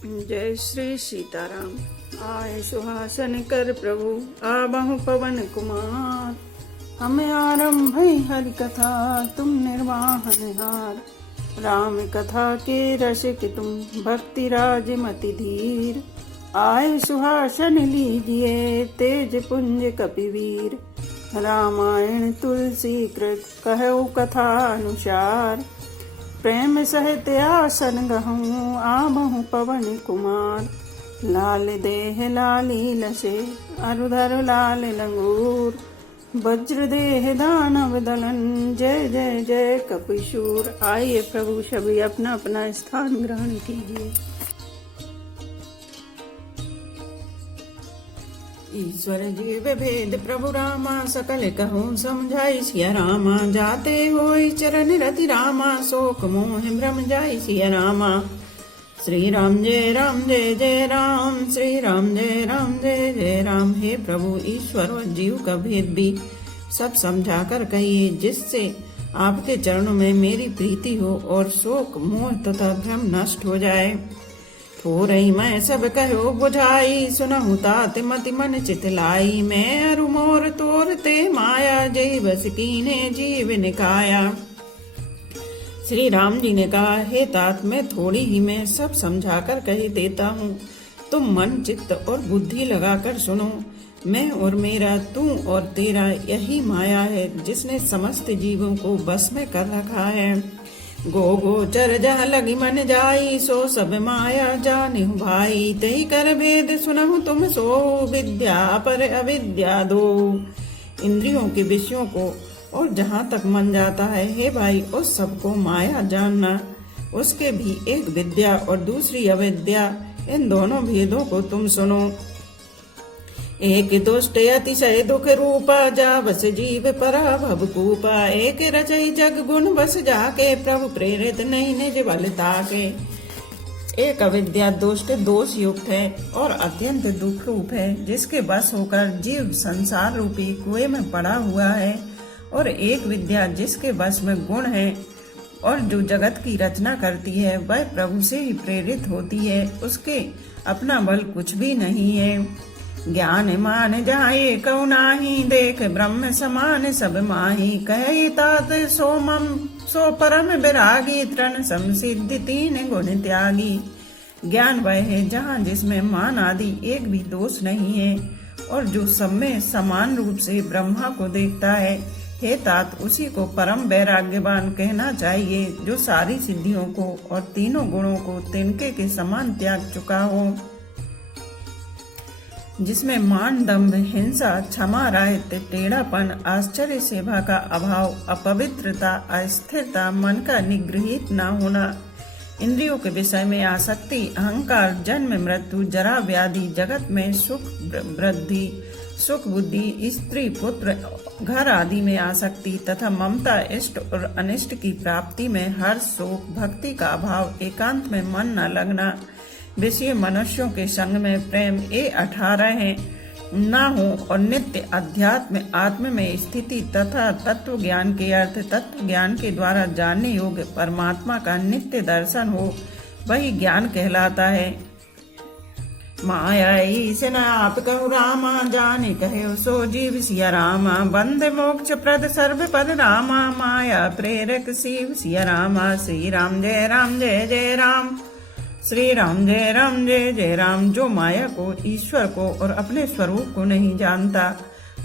जय श्री सीताराम। आए सुहासन कर प्रभु आबहु पवन कुमार। हमें आरंभ हरि कथा तुम निर्वाहन हार। राम कथा के रसिक तुम भक्ति राज मति धीर। आए सुहासन लीजिए तेज पुंज कपिवीर। रामायण तुलसी कृत कहु कथा अनुसार। प्रेम सहित आसन गहूँ आबहु पवन कुमार। लाल देह लाली लसे अरुधर लाल लंगूर। वज्र देह दानव दलन जय जय जय कपिशूर। आइए प्रभु सभी अपना अपना स्थान ग्रहण कीजिए। ईश्वर जीव भेद प्रभु रामा सकल कहूँ समझाई सिया रामा। जाते होई चरण रति रामा शोक मोह भ्रम जाई सिया रामा। श्री राम जय जय राम। श्री राम जय जय राम। हे प्रभु ईश्वर और जीव का भेद भी सब समझा कर कहिए, जिससे आपके चरणों में मेरी प्रीति हो और शोक मोह तथा भ्रम नष्ट हो जाए। थोरही मैं सब कहो बुझाई सुनहु तात मति मन चितलाई। मैं अरु मोर तोरते माया जय बस कीने जीव निकाया। श्री राम जी ने कहा, हे तात मैं थोड़ी ही में सब समझाकर कह देता हूँ, तुम मन चित्त और बुद्धि लगाकर सुनो। मैं और मेरा तू और तेरा यही माया है, जिसने समस्त जीवों को बस में कर रखा है। गो गोचर जहाँ लगी मन जाई सो सब माया जाने भाई। तही कर भेद सुनहु तुम सो विद्या पर अविद्या दो। इंद्रियों के विषयों को और जहाँ तक मन जाता है, हे भाई उस सबको माया जानना। उसके भी एक विद्या और दूसरी अविद्या, इन दोनों भेदों को तुम सुनो। एक दुष्ट अतिशय दुख रूपा जा बस जीव परा भव कूपा। एक रचई जग गुण बस जाके प्रभु प्रेरित नहीं निज बल ताके। एक अविद्या दुष्ट दोष युक्त है और अत्यंत दुख रूप है, जिसके बस होकर जीव संसार रूपी कुएं में पड़ा हुआ है। और एक विद्या जिसके बस में गुण है और जो जगत की रचना करती है, वह प्रभु से ही प्रेरित होती है। उसके अपना बल कुछ भी नहीं है। ज्ञान मान जाए कौ नाही देख ब्रह्म समान सब माही। कहे तात सो परम विरागी तृण समसिद्धि तीन गुण त्यागी। ज्ञान वह है जहाँ जिसमें मान आदि एक भी दोष नहीं है और जो सब में समान रूप से ब्रह्मा को देखता है। हे तात उसी को परम वैराग्यवान कहना चाहिए, जो सारी सिद्धियों को और तीनों गुणों को तिनके के समान त्याग चुका हो। जिसमें मान दंभ हिंसा क्षमा राहित्य टेढ़ापन आश्चर्य सेवा का अभाव अपवित्रता अस्थिरता मन का निगृहित न होना इंद्रियों के विषय में आसक्ति अहंकार जन्म मृत्यु जरा व्याधि जगत में सुख वृद्धि सुख बुद्धि स्त्री पुत्र घर आदि में आसक्ति तथा ममता इष्ट और अनिष्ट की प्राप्ति में हर्ष शोक भक्ति का अभाव एकांत में मन न लगना विषय मनुष्यों के संग में प्रेम ये 18 हैं न हो और नित्य अध्यात्म आत्म में स्थिति तथा तत्व ज्ञान के अर्थ तत्व ज्ञान के द्वारा जानने योग्य परमात्मा का नित्य दर्शन हो, वही ज्ञान कहलाता है। माया ईस न आप कहु रामा जाने कहे सो जीव सिया रामा। बंद मोक्ष प्रद सर्व पद रामा माया प्रेरक शिव सिया रामा। श्री राम जय जय राम। श्री राम जय जय राम। जो माया को ईश्वर को और अपने स्वरूप को नहीं जानता,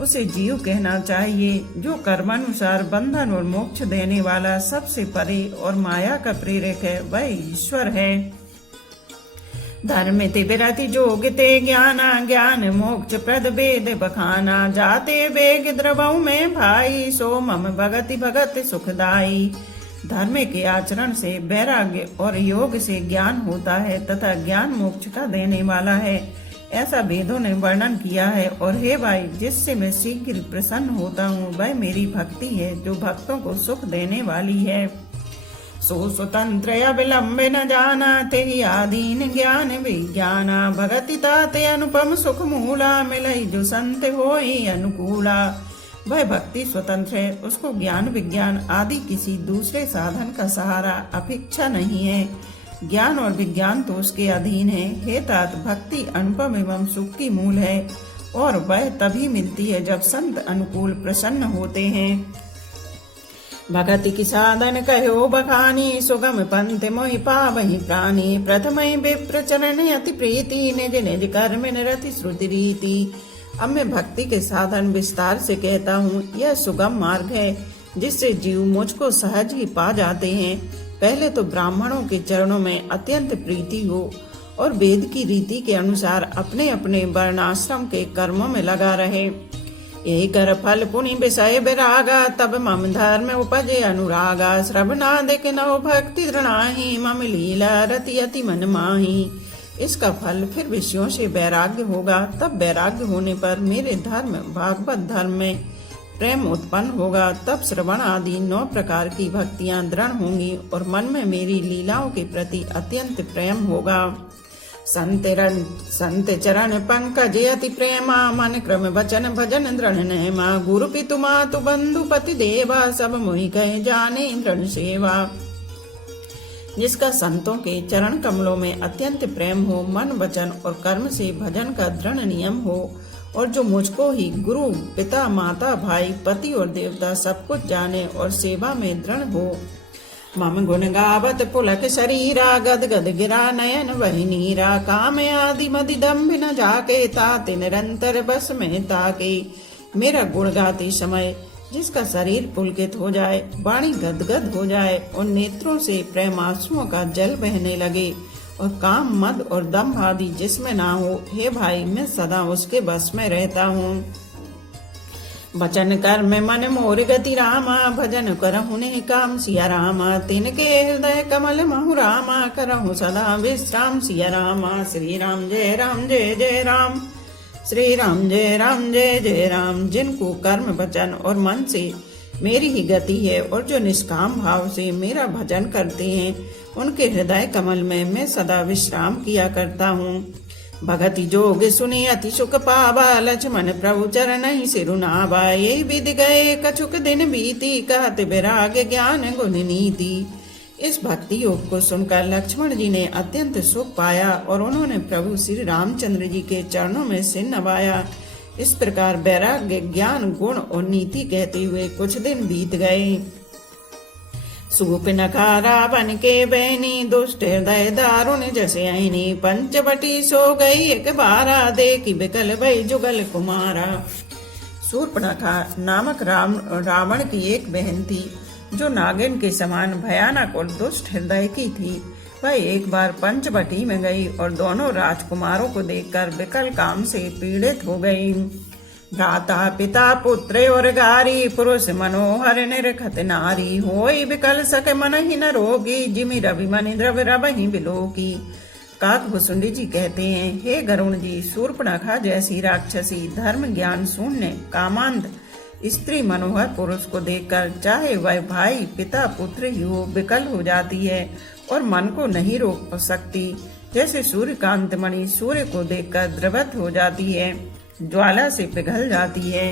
उसे जीव कहना चाहिए। जो कर्मानुसार बंधन और मोक्ष देने वाला सबसे परे और माया का प्रेरक है, वह ईश्वर है। धर्म ते विरति जोग ते ज्ञाना ज्ञान मोक्ष प्रद वेद बखाना। जाते वेग द्रवऊ में भाई सो मम भगति भगत सुखदाई। धर्म के आचरण से वैराग्य और योग से ज्ञान होता है तथा ज्ञान मोक्ष का देने वाला है, ऐसा वेदों ने वर्णन किया है। और हे भाई, जिससे मैं शीघ्र प्रसन्न होता हूँ, वह मेरी भक्ति है जो भक्तों को सुख देने वाली है। सो स्वतंत्र अविलंब न जाना ते आदीन ज्ञान विज्ञाना। भगति ताते अनुपम सुख मूला मिलई जो संत होई अनुकूला। वह भक्ति स्वतंत्र है, उसको ज्ञान विज्ञान आदि किसी दूसरे साधन का सहारा अपेक्षा नहीं है। ज्ञान और विज्ञान तो उसके अधीन है। हे तात, भक्ति अनुपम एवं सुख की मूल है और वह तभी मिलती है जब संत अनुकूल प्रसन्न होते हैं। भगति की साधन कहो बखानी, सुगम पंथ मोहि पावहि प्राणी। प्रथम विप्र चरण अति प्रीति, निज निज कर्म निरति श्रुति रीति। अब मैं भक्ति के साधन विस्तार से कहता हूँ। यह सुगम मार्ग है जिससे जीव मुझको सहज ही पा जाते हैं। पहले तो ब्राह्मणों के चरणों में अत्यंत प्रीति हो और वेद की रीति के अनुसार अपने अपने वर्णाश्रम के कर्मों में लगा रहे। यही कर फल पुनि विषय विरागा, तब मम धर्म उपजे अनुरागा। श्रवणादिक नव भक्ति दृढ़ाहि, मम लीला रति अति मन माहि। इसका फल फिर विषयों से वैराग्य होगा। तब वैराग्य होने पर मेरे धर्म भागवत धर्म में प्रेम उत्पन्न होगा। तब श्रवण आदि 9 प्रकार की भक्तियां दृढ़ होंगी और मन में मेरी लीलाओं के प्रति अत्यंत प्रेम होगा। संत चरण पंकज अति प्रेमा, मन क्रम वचन भजन दृढ़ नेमा। गुरु पितु मातु बंधु पति देवा, सब मोहि कहे जाने दृढ़ सेवा। जिसका संतों के चरण कमलों में अत्यंत प्रेम हो, मन वचन और कर्म से भजन का दृढ़ नियम हो, और जो मुझको ही गुरु पिता माता भाई पति और देवता सब कुछ जाने और सेवा में दृढ़ हो। मम गुण गावत पुलक शरीरा, गद गद गिरा नयन वही नीरा। काम आदि मदि दम्भ न जाके, ताते निरंतर बस में ताके। मेरा गुण गाते समय जिसका शरीर पुलकित हो जाए, वाणी गदगद हो जाए और नेत्रों से प्रेमांसुओं का जल बहने लगे और काम मद और दम्भ आदि जिसमें ना हो, हे भाई मैं सदा उसके बस में रहता हूँ। वचन कर्म मन मोर गति रामा, भजन करहु ने काम सिया रामा। तिनके हृदय कमल महु रामा, करहु सदा विश्राम सिया रामा। श्री राम जय राम जय जय राम, श्री राम जय राम जय जय राम। जिनको कर्म वचन और मन से मेरी ही गति है और जो निष्काम भाव से मेरा भजन करते हैं, उनके हृदय कमल में मैं सदा विश्राम किया करता हूँ। भगति जोग सुने अति सुख पावा, लक्ष्मण प्रभु चरण ही सिरुनावा। यही विधि गए कछुक दिन बीती, कहत विराग ज्ञान गुण नीति। इस भक्ति योग को सुनकर लक्ष्मण जी ने अत्यंत सुख पाया और उन्होंने प्रभु श्री रामचंद्र जी के चरणों में सिर नवाया। इस प्रकार वैराग्य ज्ञान गुण और नीति कहते हुए कुछ दिन बीत गए। सूपनखा रावण के बहनी, दुष्ट हृदय दारुण जैसे आईनी। पंचवटी सो गई एक बारा, देखी बिकल भई जुगल कुमारा। सूर्पनखा नामक रावण की एक बहन थी जो नागिन के समान भयानक और दुष्ट हृदय की थी। वह एक बार पंचवटी में गई और दोनों राजकुमारों को देखकर विकल काम से पीड़ित हो गई। भ्राता पिता पुत्र और गारी, पुरुष मनोहर निरखत नारी। होई विकल सक मन ही न रोगी, जिमि रवि मनि द्रव रव ही बिलोकी। काकभुसुंडी जी कहते हैं, हे गरुण जी, शूर्पणखा जैसी राक्षसी धर्म ज्ञान शून्य कामांध स्त्री मनोहर पुरुष को देखकर चाहे वह भाई पिता पुत्र ही हो, विकल हो जाती है और मन को नहीं रोक सकती। जैसे सूर्यकांत मणि सूर्य को देखकर द्रवत हो जाती है, ज्वाला से पिघल जाती है।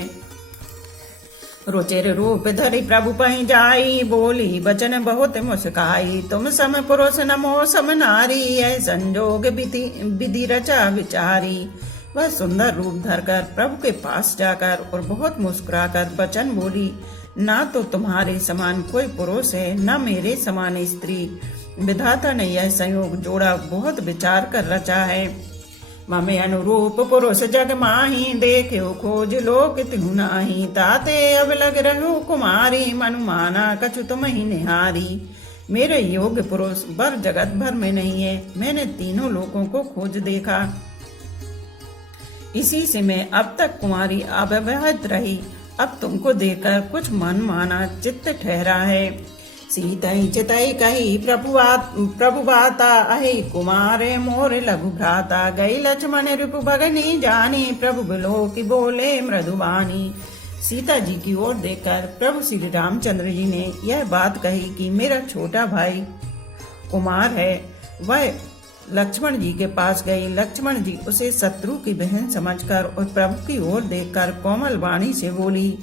रुचिर रूप धरि प्रभु पहि जाई, बोली वचन बहुत मुस्काई। तुम सम पुरुष नमो सम नारी, यह संजोग विधि रचा विचारी। वह सुंदर रूप धरकर प्रभु के पास जाकर और बहुत मुस्कुराकर वचन बोली, ना तो तुम्हारे समान कोई पुरुष है, न मेरे समान स्त्री। विधाता ने यह संयोग जोड़ा बहुत विचार कर रचा है। ममे अनुरूप पुरुष जग माही, देखो खोज लोक तिहु नाही। ताते अब लग रहो कुमारी, मनु माना कछु तुम ही निहारी। मेरे योग्य पुरुष बर जगत भर में नहीं है, मैंने तीनों लोगों को खोज देखा। इसी से मैं अब तक कुमारी अविवाहित रही, अब तुमको देखकर कुछ मन माना चित्त ठहरा है। सीतई चितई कही प्रभु बाता, अहि कुमारे मोर लघु भ्राता। गई लक्ष्मण रिपु भगनी जानी, प्रभु बिलो की बोले मृदुबानी। सीता जी की ओर देखकर प्रभु श्री रामचंद्र जी ने यह बात कही कि मेरा छोटा भाई कुमार है। वह लक्ष्मण जी के पास गई। लक्ष्मण जी उसे शत्रु की बहन समझकर और प्रभु की ओर देखकर कोमल वाणी से बोली,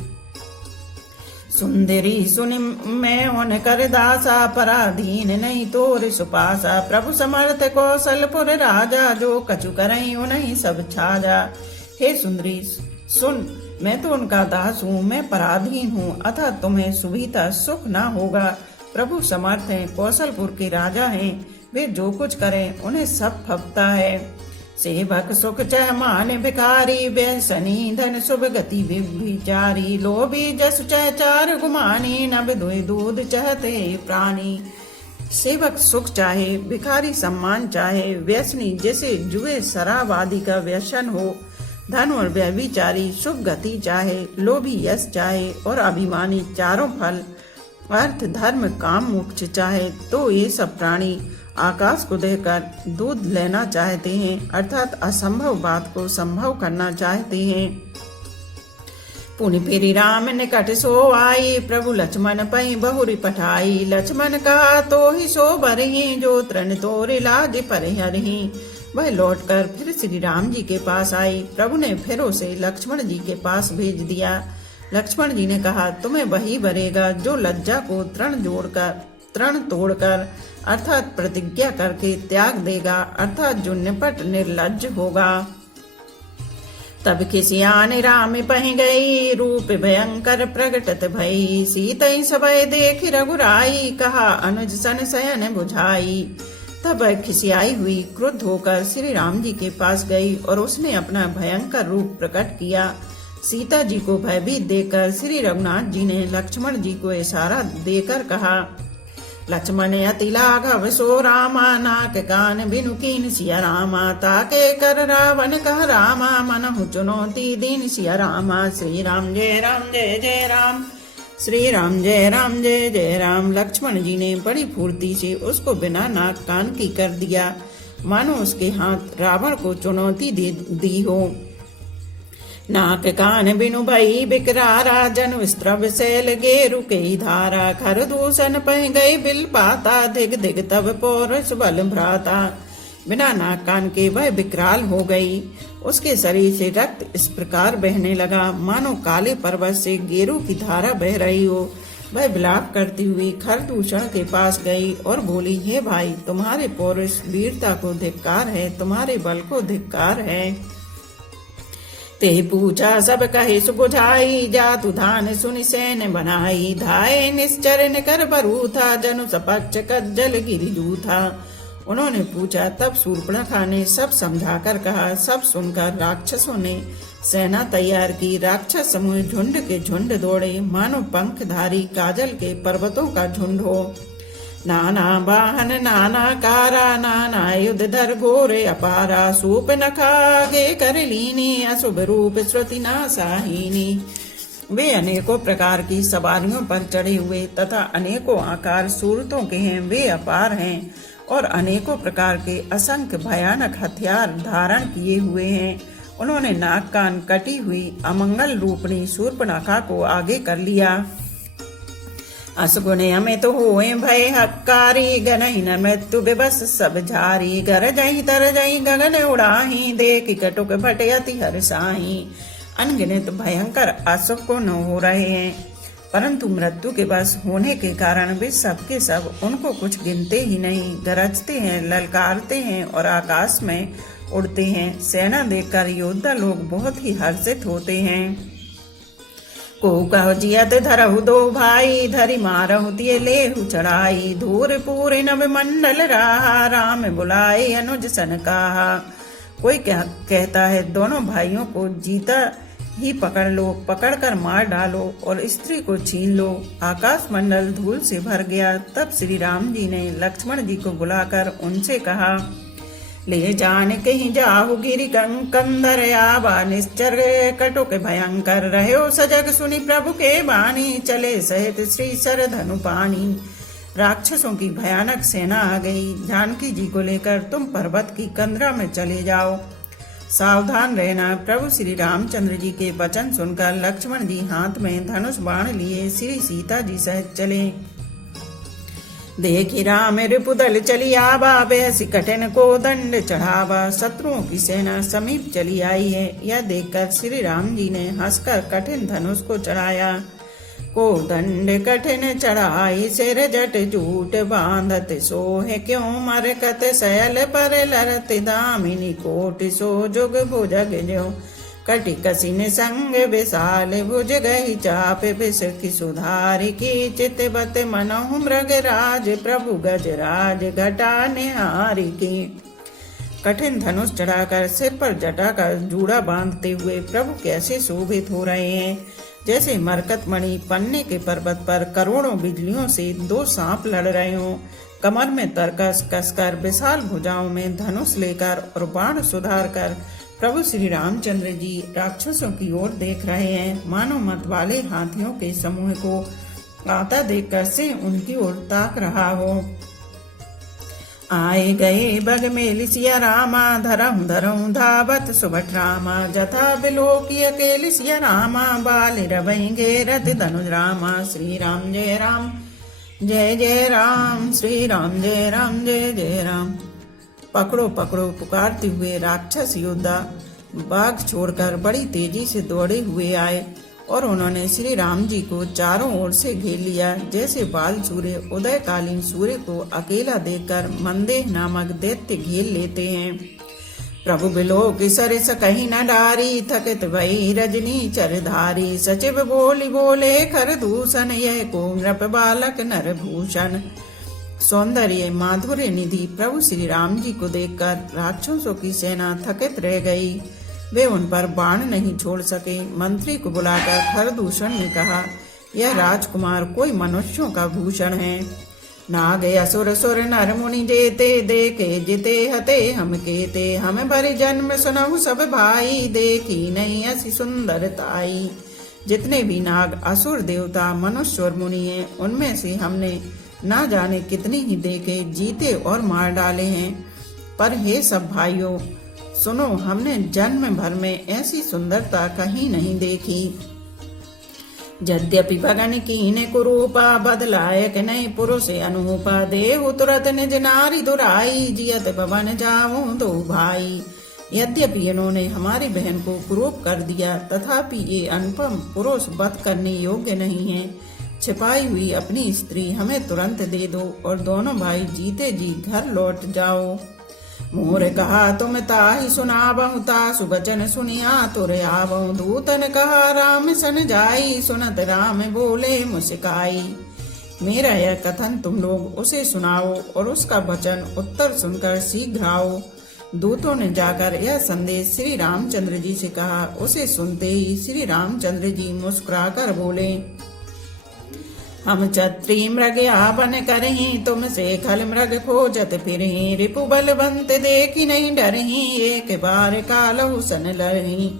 सुंदरी सुनि मैं उन कर दासा, पराधीन नहीं तोर सुपासा। प्रभु समर्थ कौशलपुर राजा, जो कछु करई उन्हीं सब छाजा। हे सुंदरी सुन, मैं तो उनका दास हूँ, मैं पराधीन हूँ, अतः तुम्हें सुविधा सुख न होगा। प्रभु समर्थ हैं, कौशलपुर के राजा हैं, वे जो कुछ करें उन्हें सब फबता है। सेवक सुख चह मान भिखारी, व्यसनी धन शुभ गति विचारी। लोभी जस चह चार गुमानी, नभ दुई दूध चहते प्राणी। सेवक सुख चाहे, भिखारी सम्मान चाहे, व्यसनी जैसे जुए शराब आदि का व्यसन हो, धन और व्यभिचारी शुभ गति चाहे, लोभी यश चाहे और अभिमानी चारों फल अर्थ धर्म काम मोक्ष चाहे, तो ये सब प्राणी आकाश को देखकर दूध लेना चाहते हैं, अर्थात असंभव बात को संभव करना चाहते हैं। पुनि फिरि राम निकट सो आई, प्रभु लक्ष्मण पै बहुरी पठाई। लक्ष्मण कहा तो ही सो बरहि, जो तृण तोरे लाज परिहरहि। वह लौटकर फिर श्री राम जी के पास आई। प्रभु ने फिर उसे लक्ष्मण जी के पास भेज दिया। लक्ष्मण जी ने कहा, तुम्हें वही बरेगा जो लज्जा को तृण तोड़कर अर्थात प्रतिज्ञा करके त्याग देगा, अर्थात जो निपट निर्लज्ज होगा। तब खिसियान राम पह गई, रूप भयंकर प्रगटत भई। सीतई सबय देख रघुराई, कहा अनुज सन शयन बुझाई। तब वह खिसियाई हुई क्रुद्ध होकर श्री राम जी के पास गई और उसने अपना भयंकर रूप प्रकट किया। सीता जी को भयभीत देखकर श्री रघुनाथ जी ने लक्ष्मण जी को इशारा देकर कहा, लक्ष्मण अति लाघव सो रामा, नाक कान बिनु कीन सिया रामा। ताके कर रावण कह रामा, मनहु चुनौती दीन सिया रामा। श्री राम जय राम जय जय राम, श्री राम जय राम जय जय राम। लक्ष्मण जी ने बड़ी फुर्ती से उसको बिना नाक कान की कर दिया, मानो उसके हाथ रावण को चुनौती दी हो। नाक कान बिनु भई बिकरारा, जन स्त्रव शैल गेरु के धारा। खर दूषण पह गई बिल पाता, धिग धिग तब पौरुष बल भ्राता। बिना नाक कान के वह विकराल हो गई। उसके शरीर से रक्त इस प्रकार बहने लगा, मानो काले पर्वत से गेरू की धारा बह रही हो। वह विलाप करती हुई खरदूषण के पास गई और बोली, हे भाई, तुम्हारे पौरुष वीरता को धिक्कार है, तुम्हारे बल को धिक्कार है। ते पूछा सब कहे सुबुझाई, जातु धान सुनि सैन बनाई। धाये निश्चर कर बरू था, जनु सपक्ष कज्जल गिरिजू था। उन्होंने पूछा, तब शूर्पणखा ने सब समझाकर कहा। सब सुनकर राक्षसों ने सेना तैयार की। राक्षस समूह झुंड के झुंड दौड़े, मानो पंखधारी काजल के पर्वतों का झुंड हो। नाना वाहन नाना कारा, नाना युद्ध धर घोरे अपारा। सूप नखागे कर लीनी, अशुभ रूप श्रुति नासाहीनी। वे अनेकों प्रकार की सवारियों पर चढ़े हुए तथा अनेकों आकार सूरतों के हैं, वे अपार हैं और अनेकों प्रकार के असंख्य भयानक हथियार धारण किए हुए हैं। उन्होंने नाक कान कटी हुई अमंगल रूपणी शूर्पणखा को आगे कर लिया। असगुने हमें तो होए भय हक्कारी, गनहि न मृत्यु विवश सब झारी। गरजहि तरजहि गगन उड़ाही, देख कटुक भट अति हर्षाही। अनगिनत भयंकर अशुभ को न हो रहे हैं, परंतु मृत्यु के वश होने के कारण वे सबके सब उनको कुछ गिनते ही नहीं। गरजते हैं, ललकारते हैं और आकाश में उड़ते हैं। सेना देखकर योद्धा लोग बहुत ही हर्षित होते हैं। को कहो जियत धरहु दो भाई, धरि मारहु तिय लेहु चढ़ाई। धूर पूरे नभ मंडल रहा, राम बुलाए अनुज सन कहा। कोई क्या कहता है, दोनों भाइयों को जीता ही पकड़ लो, पकड़कर मार डालो और स्त्री को छीन लो। आकाश मंडल धूल से भर गया। तब श्री राम जी ने लक्ष्मण जी को बुलाकर उनसे कहा, ले जान कहीं जाहु गिरि कंदर, आवा निश्चर कटुक भयंकर। रहो सजग सुनि प्रभु के बानी, चले सहित श्री सर धनु पानी। राक्षसों की भयानक सेना आ गई। जानकी जी को लेकर तुम पर्वत की कंदरा में चले जाओ, सावधान रहना। प्रभु श्री रामचंद्र जी के वचन सुनकर लक्ष्मण जी हाथ में धनुष बाण लिए श्री सीता जी सहित चले। देखी राम रिपुदल चली आवा, बेहसी कठिन को दंड चढ़ावा। शत्रुओं की सेना समीप चली आई है, यह देखकर श्री राम जी ने हंसकर कठिन धनुष को चढ़ाया। को दंड कठिन चढ़ाई, सिर जट जूट बांधत सोहे, क्यों मरकत सयल पर लरत, दामिनी कोट सो जुग भुजग ज्यों, कटि कसिन संग विशाल, भुज गही चाप बिसखि सुधारि, की चित बत मनहु मृग राज, प्रभु गजराज घटा निहारी की। कठिन धनुष चढ़ाकर सिर पर जटा का जूड़ा बांधते हुए प्रभु कैसे शोभित हो रहे हैं, जैसे मरकतमणि पन्ने के पर्वत पर करोड़ों बिजलियों से दो सांप लड़ रहे हों। कमर में तरकस कसकर, विशाल भुजाओं में धनुष लेकर और बाण सुधार कर प्रभु श्री रामचंद्र जी राक्षसों की ओर देख रहे हैं, मानो मत वाले हाथियों के समूह को आता देखकर से उनकी ओर ताक रहा हो। आए गए बग मेलि सिया रामा, धरहु धरहु धावत सुभट रामा, जथा बिलोकी अकेलि सिया रामा, बाल रवैंगे रथ धनुज रामा। श्री राम जय राम जय जय राम, श्री राम जय राम जय जय राम। पकड़ो पकड़ो पुकारते हुए राक्षस योद्धा बाघ छोड़कर बड़ी तेजी से दौड़े हुए आए और उन्होंने श्री राम जी को चारों ओर से घेर लिया, जैसे बाल सूर्य उदयकालीन सूर्य को अकेला देखकर मंदेह नामक दैत्य घेर लेते हैं। प्रभु बिलोक सरस कहीं न डारी, थकित भई रजनी चरधारी, सचिव बोली बोले खर दूषण, यह को नृप बालक नर भूषण। सौंदर्य माधुर्य निधि प्रभु श्री राम जी को देखकर राक्षसों की सेना थकित रह गई, वे उन पर बाण नहीं छोड़ सके। मंत्री को बुलाकर खरदूषण ने कहा, यह राजकुमार कोई मनुष्यों का भूषण है। नाग असुर सुर नर मुनि जेते, देखे जिते हते हम केते, हम भर जन्म सुनहु सब भाई, देखी नहीं ऐसी सुंदरताई। जितने भी नाग असुर देवता मनुष्य और मुनि हैं, उनमें से हमने ना जाने कितनी ही देखे, जीते और मार डाले हैं, पर हे सब भाइयों सुनो, हमने जन्म भर में ऐसी सुंदरता कहीं नहीं देखी। यद्यपि भगन कीने कुरूपा, बदलायक नहीं पुरुष अनुपा, देहु तुरत निज नारी दुराई, जियत भवन जाऊं दो भाई। यद्यपि इन्होंने हमारी बहन को कुरूप कर दिया, तथापि ये अनुपम पुरुष वध करने योग्य नहीं है। छिपाई हुई अपनी स्त्री हमें तुरंत दे दो और दोनों भाई जीते जी घर लौट जाओ। मोर कहा तुम ताहि सुनावहु, तासु बचन सुनिया तुर आवहु, दूतन कहा राम सन जाई, सुनत राम बोले मुस्काई। मेरा यह कथन तुम लोग उसे सुनाओ और उसका वचन उत्तर सुनकर शीघ्र आओ। दूतों ने जाकर यह संदेश श्री रामचंद्र जी से कहा। उसे सुनते ही श्री रामचंद्र जी मुस्कुराकर बोले, हम क्षत्रिय मृग आपन करही, तुमसे खल मृग खोजत फिरही, रिपु बलवंत देखी नहीं डरही, एक बार कालहु सन लड़ही।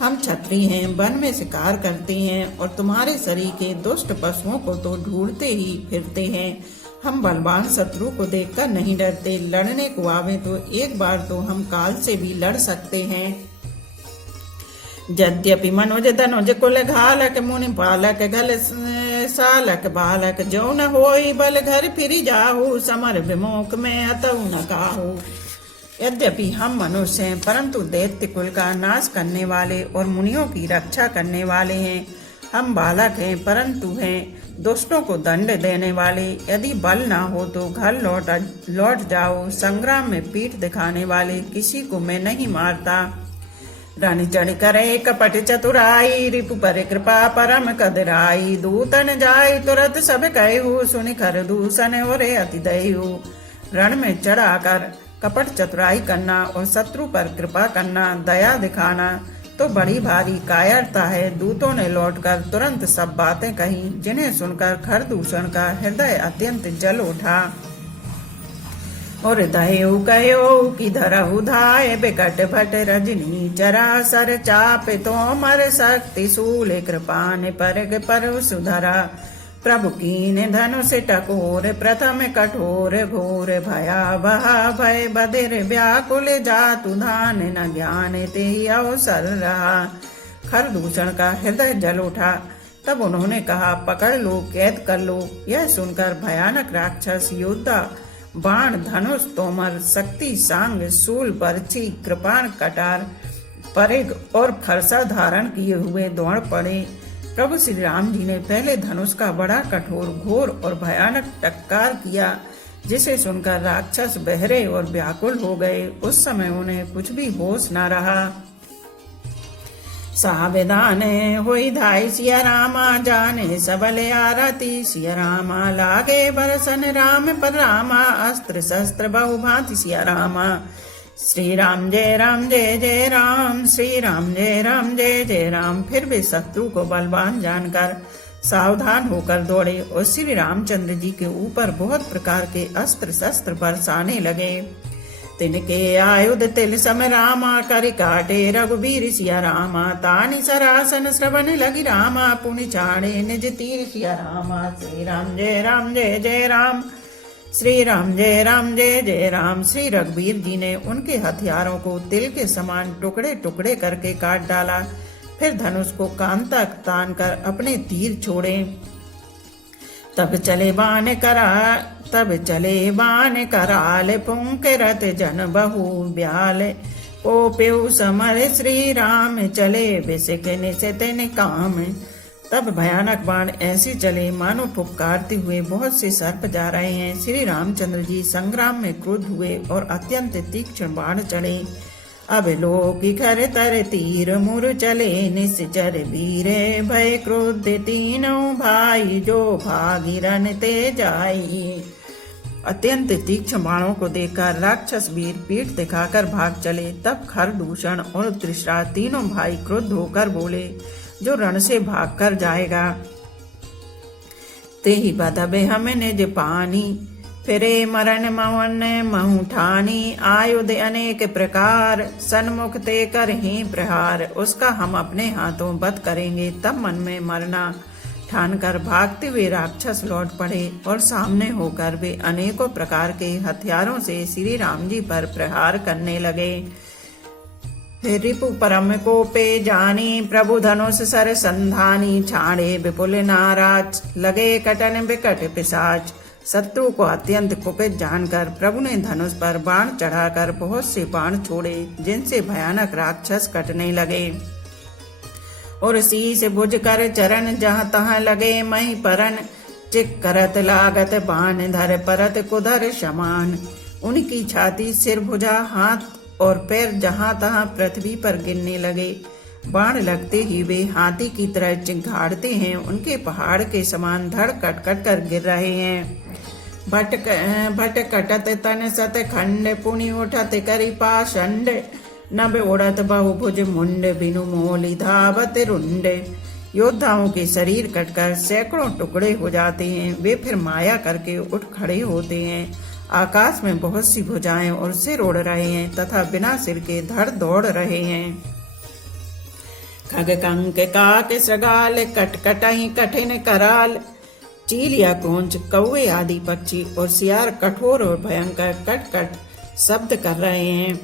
हम क्षत्रिय हैं, वन में शिकार करते हैं और तुम्हारे शरीर के दुष्ट पशुओं को तो ढूंढते ही फिरते हैं। हम बलवान शत्रु को देखकर नहीं डरते, लड़ने को आवे तो एक बार तो हम काल से भी लड़ सकते हैं। यद्यपि मनुज धनुज कुल घालक, मुनि पालक घल सालक बालक, जो न होई बल घर फिरी जाहु, समर विमोक में अतउ न काहू। यद्यपि हम मनुष्य हैं, परंतु दैत्य कुल का नाश करने वाले और मुनियों की रक्षा करने वाले हैं। हम बालक हैं, परंतु हैं दुष्टों को दंड देने वाले। यदि बल ना हो तो घर लौट जाओ। संग्राम में पीठ दिखाने वाले किसी को मैं नहीं मारता। रण चढ़ करे कपट चतुराई, रिपु पर कृपा परम कदराई, दूतन जाय तुरत सब कहू, सुनि खर दूषण ओरे अति दयु। रण में चढ़ाकर कपट चतुराई करना और शत्रु पर कृपा करना, दया दिखाना तो बड़ी भारी कायरता है। दूतों ने लौटकर तुरंत सब बातें कही, जिन्हें सुनकर खरदूषण का हृदय अत्यंत जल उठा और दयु कहो कि धरहु धाय, बिकट भट रजनी चरा सर चाप, तोमर शक्ति शूल कृपान परग पर सुधरा। प्रभु कीन धनुष टकोर, प्रथम कठोर घोर, भयावह भय बधिर व्याकुल, जातु धान न ज्ञान ते अवसर रहा। खरदूषण का हृदय जल उठा। तब उन्होंने कहा, पकड़ लो, कैद कर लो। यह सुनकर भयानक राक्षस योद्धा बाण धनुष तोमर शक्ति सांग शूल बर्छी कृपाण कटार परिग और फरसा धारण किए हुए दौड़ पड़े। प्रभु श्री राम जी ने पहले धनुष का बड़ा कठोर, घोर और भयानक टक्कार किया, जिसे सुनकर राक्षस बहरे और व्याकुल हो गए। उस समय उन्हें कुछ भी होश न रहा। सावधान होई धाई सिया रामा, जाने सबल आरती सिया रामा। लागे बरसन राम पर रामा, अस्त्र शस्त्र बहु भांति सिया रामा। श्री राम जय जय राम, श्री राम जय जय राम। फिर भी शत्रु को बलवान जानकर सावधान होकर दौड़े और श्री रामचंद्र जी के ऊपर बहुत प्रकार के अस्त्र शस्त्र बरसाने लगे। तिनके आयुध तिल सम रामा, करि काटे रघुबीर सिया रामा। तानि सरासन श्रवण लगी रामा, पुनि चाणे निज तीर सिया रामा। श्री राम जय जय राम, श्री राम जय जय राम। श्री रघुबीर जी ने उनके हथियारों को तिल के समान टुकड़े टुकड़े करके काट डाला। फिर धनुष को कान तक तान कर अपने तीर छोड़े। तब चले बाण कराल, पुंकरत जन बहु ब्याल। ओ पेउ समर श्री राम, चले बिसिक निशित काम। तब भयानक बाण ऐसे चले मानो फुफकारते हुए बहुत से सर्प जा रहे हैं। श्री रामचंद्र जी संग्राम में क्रुद्ध हुए और अत्यंत तीक्ष्ण बाण चढ़े। अब लोक खर तर तीर मुर चले, निश्चर वीर भय क्रोध तीनों भाई। जो भागीरन ते जाई। अत्यंत तीक्ष्ण बाणों को देखकर राक्षस वीर पीठ दिखाकर भाग चले। तब खरदूषण और त्रिशरा तीनों भाई क्रुद्ध होकर बोले, जो रण से भागकर जाएगा ते ही बधबे हमें निज पानी। फिरे मरण मवन महु ठानी, आयुध अनेक प्रकार। सन्मुख ते कर ही प्रहार, उसका हम अपने हाथों वध करेंगे। तब मन में मरना ठान कर भागते हुए राक्षस लौट पड़े और सामने होकर वे अनेकों प्रकार के हथियारों से श्री राम जी पर प्रहार करने लगे। रिपु परम को पे जानी, प्रभु धनुष सर संधानी। छाड़े विपुल नाराज, लगे कटन विकट पिशाच। शत्रु को अत्यंत कुपित जानकर प्रभु ने धनुष पर बाण चढ़ाकर बहुत से बाण छोड़े, जिनसे भयानक राक्षस कटने लगे। और शीश भुज कर चरण जहाँ तहाँ लगे मही परन। चिक करत लागत बाण धर परत कुधर समान। उनकी छाती, सिर, भुजा, हाथ और पैर जहाँ तहाँ पृथ्वी पर गिरने लगे। बाण लगते ही वे हाथी की तरह चिंगाड़ते हैं। उनके पहाड़ के समान धड़ कट कट कर गिर रहे हैं। भट कटत तन सत खंड, पुनि उठत करि पाषंड। नभ उड़त बहुभुज मुंड, बिनु मोली धावत रुंड। योद्धाओं के शरीर कटकर सैकड़ों टुकड़े हो जाते हैं। वे फिर माया करके उठ खड़े होते हैं। आकाश में बहुत सी भुजाएं और सिर उड़ रहे हैं तथा बिना सिर के धड़ दौड़ रहे हैं। खग कंक काक सगाल, कट कटहि कठिन कराल। चील या कोंच, कौवे आदि पक्षी और सियार कठोर और भयंकर कट कट शब्द कर रहे हैं।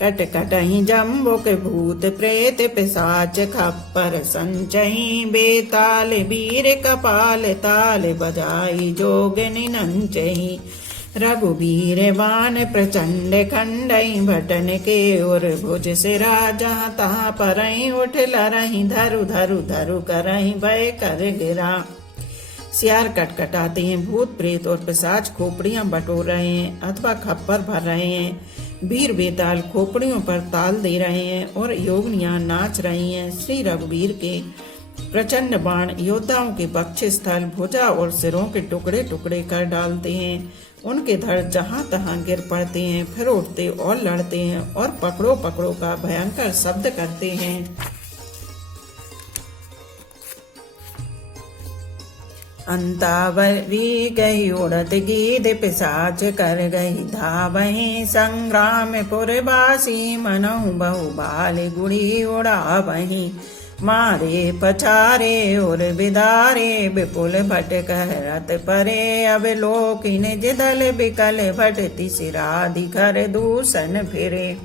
कट कटहि जम्बुक भूत प्रेत पिशाच, खप्पर संचहि बेताल। वीर कपाल ताल, बजाई जोगनि नंचहि। रघुबीर बाण प्रचंड खंडई, भटन के और भुज सिरा। जहाँ तहाँ परई उठ लरहि, धरु धरु धरु करहि भय कर गिरा। सियार कटकटाते हैं, भूत प्रेत और पिशाच खोपड़ियां बटोर रहे हैं अथवा खप्पर भर रहे हैं। वीर बेताल खोपड़ियों पर ताल दे रहे हैं और योगनियां नाच रही हैं। श्री रघुबीर के प्रचंड बाण योद्धाओं के वक्ष स्थल, भुजा और सिरों के टुकड़े टुकड़े कर डालते हैं। उनके धड़ जहाँ तहाँ गिर पड़ते हैं, फिर उठते और लड़ते हैं और पकड़ो पकड़ो का भयंकर शब्द करते हैं। अंतावरी गई उड़त गीध, पिशाच कर गई धावहि। संग्राम पुरवासी, मनहु बहु बाल गुड़ी उड़ावहि। मारे पछारे और बिदारे, विपुल भट कहरत परे। अब लोक निज दल बिकल, भट तिसरा दिखर दूषण फिरे।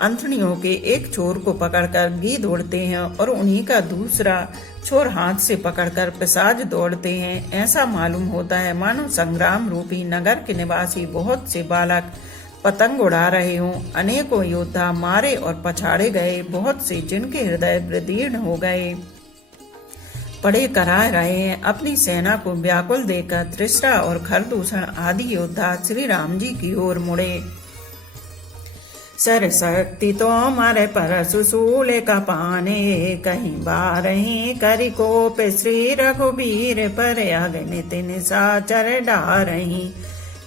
अंथड़ियों के एक छोर को पकड़कर गीध उड़ते हैं और उन्हीं का दूसरा छोर हाथ से पकड़कर पिशाच दौड़ते हैं। ऐसा मालूम होता है मानो संग्राम रूपी नगर के निवासी बहुत से बालक पतंग उड़ा रहे हों। अनेकों योद्धा मारे और पछाड़े गए, बहुत से जिनके हृदय विदीर्ण हो गए। पड़े करा रहे हैं। अपनी सेना को व्याकुल देखकर त्रिशरा और खरदूषण आदि योद्धा श्री राम जी की ओर मुड़े। सरस्वती तो मारे परसु सूले का पाने, कहीं बारही करी कोप श्री रघुबीर पर अग्नि तिन साचर डारही।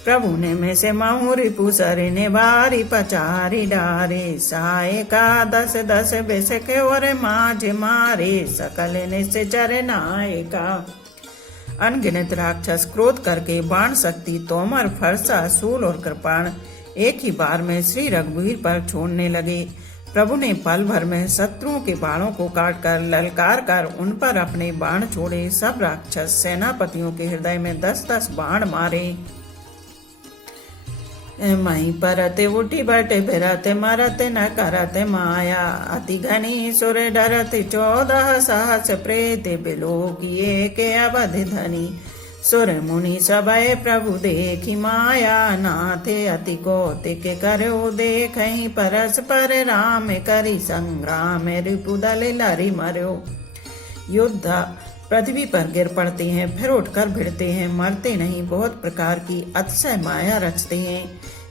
प्रभु ने में से माहुरी पुसर ने बारी पचारी डारे, साय का 10 बेसके और माझ मारे, सकल निश्चर नायका। अनगिनत राक्षस क्रोध करके बाण शक्ति तोमर फरसा सूल और कृपाण एक ही बार में श्री रघुवीर पर छोड़ने लगे। प्रभु ने पल भर में शत्रुओं के बाणों को काटकर ललकार कर उन पर अपने बाण छोड़े। सब राक्षस सेनापतियों के हृदय में 10 बाण मारे। मही परते उठी बटे फिरते मरते न करते माया, अति घनी सुर डरते 14 सहस प्रेत बिलो किए के अवधि धनी। सुर मुनि सबय प्रभु देखी माया, नाथे अति कौतिक करो देखहि, परस्पर राम करी संग्राम रिपुदल लरि मरो। योद्धा पृथ्वी पर गिर पड़ते हैं, फिर उठकर भिड़ते हैं, मरते नहीं, बहुत प्रकार की अतिशय माया रचते हैं।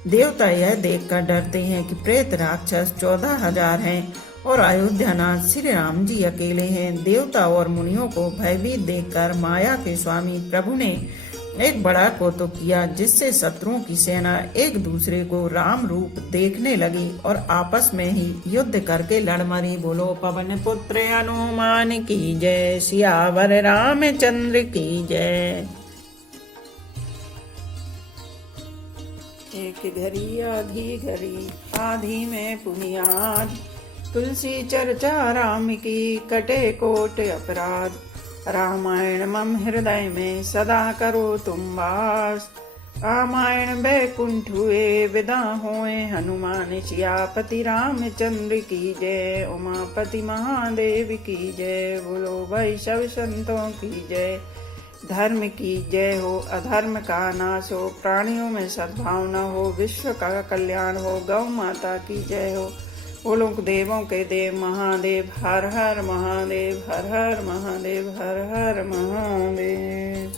देवता यह देखकर डरते हैं कि प्रेत राक्षस 14,000 हैं और अयोध्यानाथ श्री राम जी अकेले हैं। देवता और मुनियों को भयभीत देखकर माया के स्वामी प्रभु ने एक बड़ा कौतुक किया, जिससे शत्रुओं की सेना एक दूसरे को राम रूप देखने लगी और आपस में ही युद्ध करके लड़ मरी। बोलो पवन पुत्र हनुमान की जय, सियावर रामचंद्र की जय। एक घड़ी आधी में पुनियाद, तुलसी चर्चा राम की कटे कोट अपराध। रामायण मम हृदय में सदा करो तुम वास, रामायण बैकुंठ हुए विदा होए हनुमान। सियापति रामचंद्र की जय, उमापति महादेव की जय। बोलो भाई सब संतों की जय। धर्म की जय हो, अधर्म का नाश हो, प्राणियों में सद्भावना हो, विश्व का कल्याण हो, गौ माता की जय हो। बोलो देवों के देव महादेव, हर हर महादेव, हर हर महादेव, हर हर महादेव।